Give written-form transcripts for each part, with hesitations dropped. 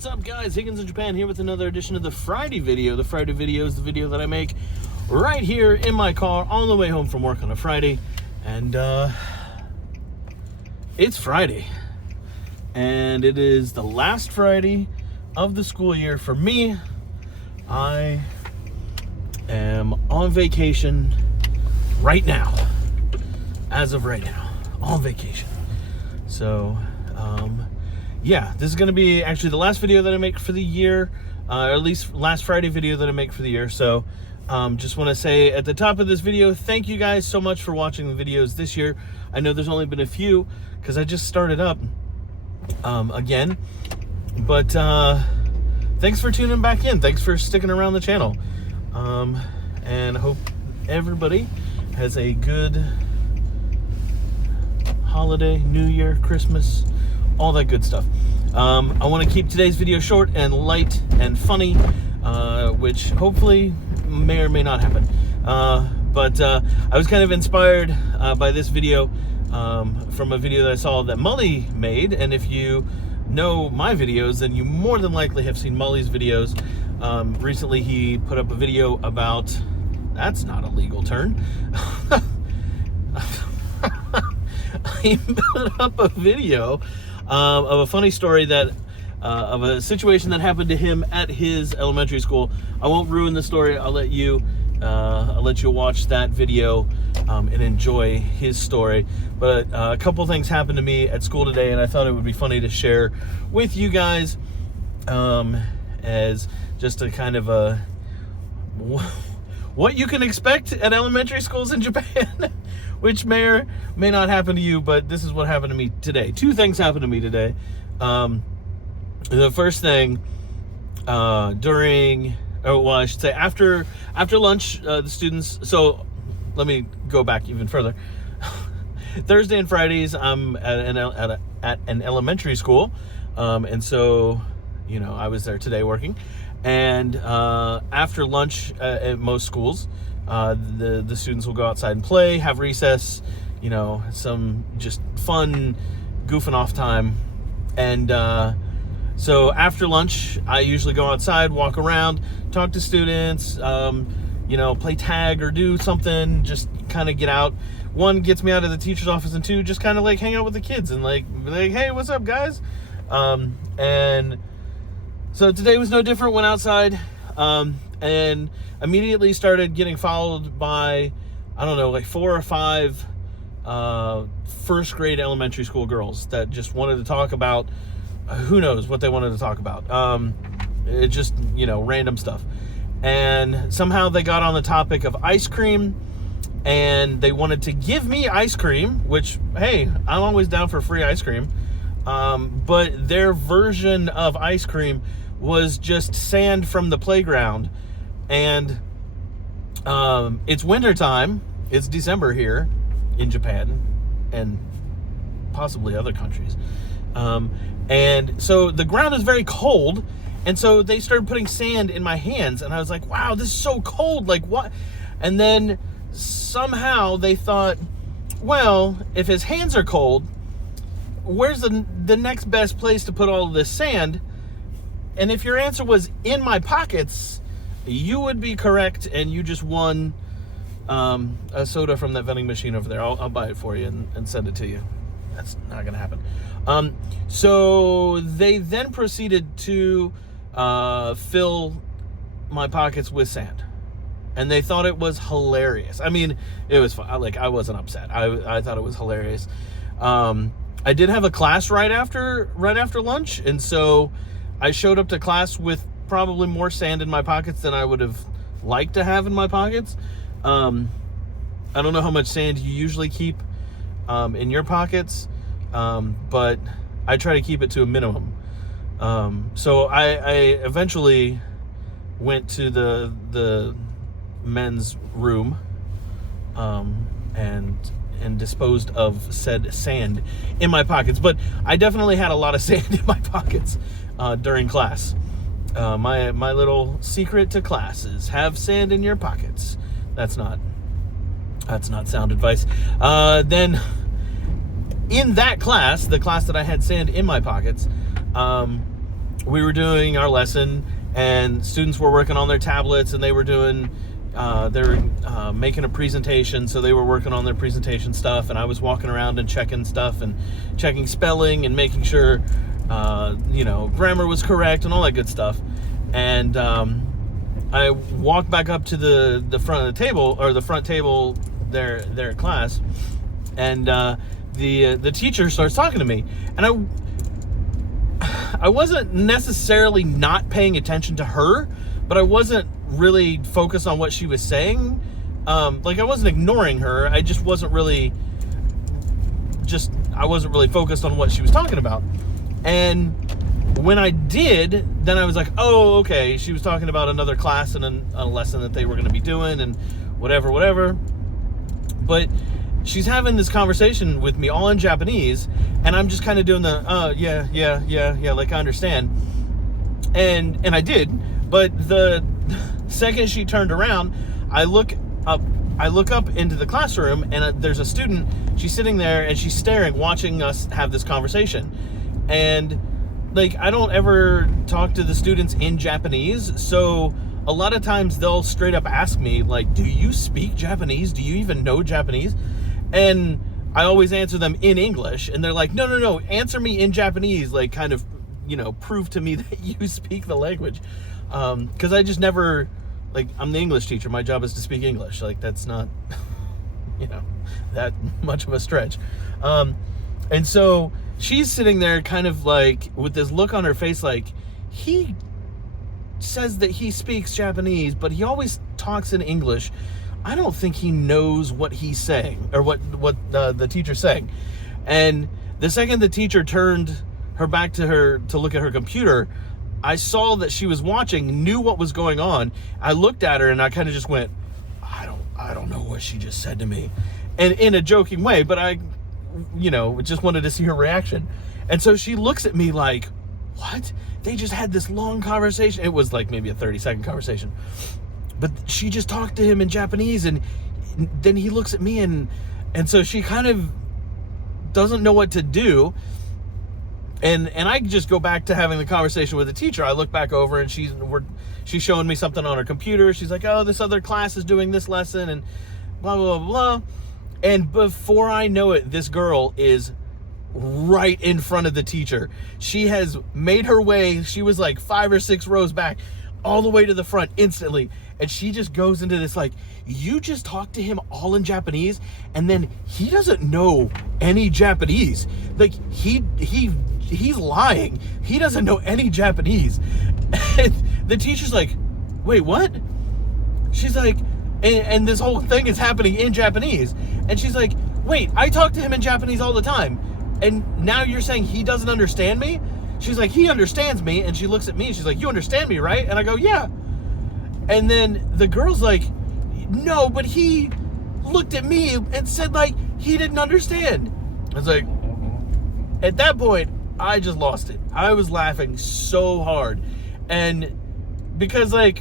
What's up, guys? Higgins in Japan here with another edition of the Friday video. The Friday video is the video that I make right here in my car on the way home from work on a Friday. And it's Friday. And it is the last Friday of the school year for me. I am on vacation right now. As of right now, on vacation. So, yeah, this is going to be actually the last video that I make for the year, or at least last Friday video that I make for the year. So, just want to say at the top of this video, thank you guys so much for watching the videos this year. I know there's only been a few because I just started up again, but thanks for tuning back in. Thanks for sticking around the channel, and I hope everybody has a good holiday, New Year, Christmas, all that good stuff. I want to keep today's video short and light and funny, which hopefully may or may not happen. But I was kind of inspired by this video from a video that I saw that Mully made. And if you know my videos, then you more than likely have seen Mully's videos. Recently, he put up a video about, that's not a legal term. He put up a video of a funny story that of a situation that happened to him at his elementary school. I won't ruin the story. I'll let you watch that video and enjoy his story. But a couple things happened to me at school today, and I thought it would be funny to share with you guys as just a kind of a what you can expect at elementary schools in Japan. Which may or may not happen to you, but this is what happened to me today. Two things happened to me today. The first thing, I should say after lunch, the students, so let me go back even further. Thursday and Fridays, I'm at an elementary school, and so, you know, I was there today working. And after lunch at most schools, the students will go outside and play, have recess, you know, some just fun goofing off time. And so after lunch, I usually go outside, walk around, talk to students, you know, play tag or do something, just kind of get out. One, gets me out of the teacher's office, and two, just kind of like hang out with the kids and like, hey, what's up, guys? And so today was no different. Went outside, and immediately started getting followed by, I don't know, like 4 or 5 first grade elementary school girls that just wanted to talk about, who knows what they wanted to talk about. It just, you know, random stuff. And somehow they got on the topic of ice cream, and they wanted to give me ice cream, which, hey, I'm always down for free ice cream. But their version of ice cream was just sand from the playground. And it's winter time. It's December here in Japan and possibly other countries. And so the ground is very cold. And so they started putting sand in my hands. And I was like, wow, this is so cold. Like, what? And then somehow they thought, well, if his hands are cold, where's the next best place to put all of this sand? And if your answer was in my pockets, you would be correct, and you just won a soda from that vending machine over there. I'll buy it for you and send it to you. That's not going to happen. So they then proceeded to fill my pockets with sand. And they thought it was hilarious. I mean, it was fun. Like, I wasn't upset. I thought it was hilarious. I did have a class right after lunch, and so I showed up to class with probably more sand in my pockets than I would have liked to have in my pockets. I don't know how much sand you usually keep in your pockets, but I try to keep it to a minimum. So I eventually went to the men's room and disposed of said sand in my pockets. But I definitely had a lot of sand in my pockets during class. My little secret to class is have sand in your pockets. That's not sound advice. Then in that class, the class that I had sand in my pockets, we were doing our lesson, and students were working on their tablets, and they were doing making a presentation, so they were working on their presentation stuff, and I was walking around and checking stuff and checking spelling and making sure grammar was correct and all that good stuff. And I walked back up to the front of the table, or the front table there in class, and the teacher starts talking to me, and I wasn't necessarily not paying attention to her, but I wasn't really focused on what she was saying. I wasn't ignoring her. I just wasn't really focused on what she was talking about. And when I did, then I was like, oh, okay, she was talking about another class and a lesson that they were going to be doing and whatever. But she's having this conversation with me all in Japanese, and I'm just kind of doing the, yeah, like I understand. And I did, but the second she turned around, I look up into the classroom, and there's a student. She's sitting there and she's staring, watching us have this conversation. And I don't ever talk to the students in Japanese, so a lot of times they'll straight up ask me, do you speak Japanese? Do you even know Japanese? And I always answer them in English, and they're like, no, answer me in Japanese, kind of, prove to me that you speak the language. Because I just never, I'm the English teacher. My job is to speak English. That's not, that much of a stretch. And so she's sitting there kind of with this look on her face, he says that he speaks Japanese, but he always talks in English. I don't think he knows what he's saying, or what the teacher's saying. And the second the teacher turned her back to look at her computer, I saw that she was watching, knew what was going on. I looked at her and I kind of just went, I don't know what she just said to me. And in a joking way, but I, just wanted to see her reaction. And so she looks at me like, what? They just had this long conversation. It was maybe a 30-second conversation. But she just talked to him in Japanese, and then he looks at me, and so she kind of doesn't know what to do. And I just go back to having the conversation with the teacher. I look back over, and she's showing me something on her computer. She's like, oh, this other class is doing this lesson, and blah, blah, blah, blah. And before I know it, this girl is right in front of the teacher. She has made her way. She was 5 or 6 rows back, all the way to the front instantly. And she just goes into this you just talked to him all in Japanese, and then he doesn't know any Japanese. He's lying. He doesn't know any Japanese. And the teacher's like, wait, what? She's like, and this whole thing is happening in Japanese. And she's like, wait, I talk to him in Japanese all the time, and now you're saying he doesn't understand me? She's like, he understands me. And she looks at me and she's like, you understand me, right? And I go, yeah. And then the girl's like, no, but he looked at me and said he didn't understand. I was like, at that point, I just lost it. I was laughing so hard. And because I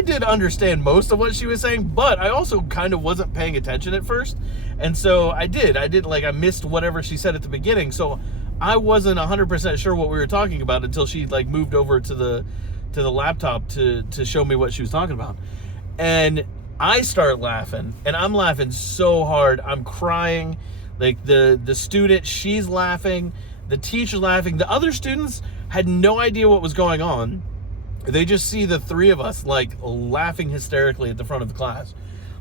did understand most of what she was saying, but I also kind of wasn't paying attention at first. And so I missed whatever she said at the beginning. So I wasn't 100% sure what we were talking about until she moved over to the laptop to show me what she was talking about. And I start laughing, and I'm laughing so hard. I'm crying. The student, she's laughing. The teacher's laughing. The other students had no idea what was going on. They just see the three of us laughing hysterically at the front of the class.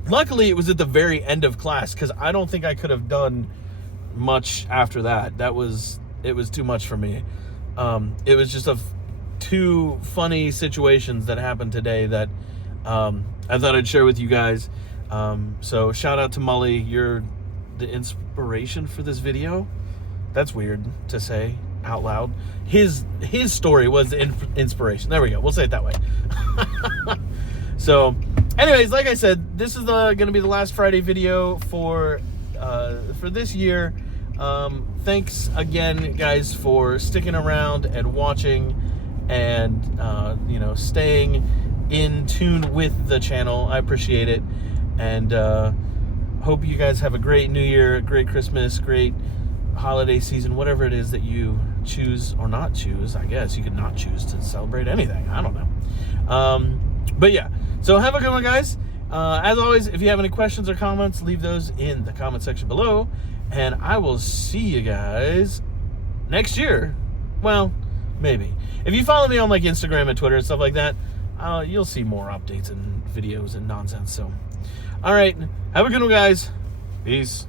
Luckily, it was at the very end of class, because I don't think I could have done much after that. It was too much for me. It was just two funny situations that happened today that I thought I'd share with you guys. So shout out to Molly. You're the inspiration for this video. That's weird to say out loud. His story was the inspiration. There we go. We'll say it that way. So anyways, like I said, this is going to be the last Friday video for this year. Thanks again, guys, for sticking around and watching and staying in tune with the channel. I appreciate it, and hope you guys have a great New Year, great Christmas, great holiday season, whatever it is that you choose or not choose. I guess you could not choose to celebrate anything. I don't know. But yeah, so have a good one, guys. As always, if you have any questions or comments, leave those in the comment section below. And I will see you guys next year. Well, maybe. If you follow me on like Instagram and Twitter and stuff like that, you'll see more updates and videos and nonsense. So, all right. Have a good one, guys. Peace.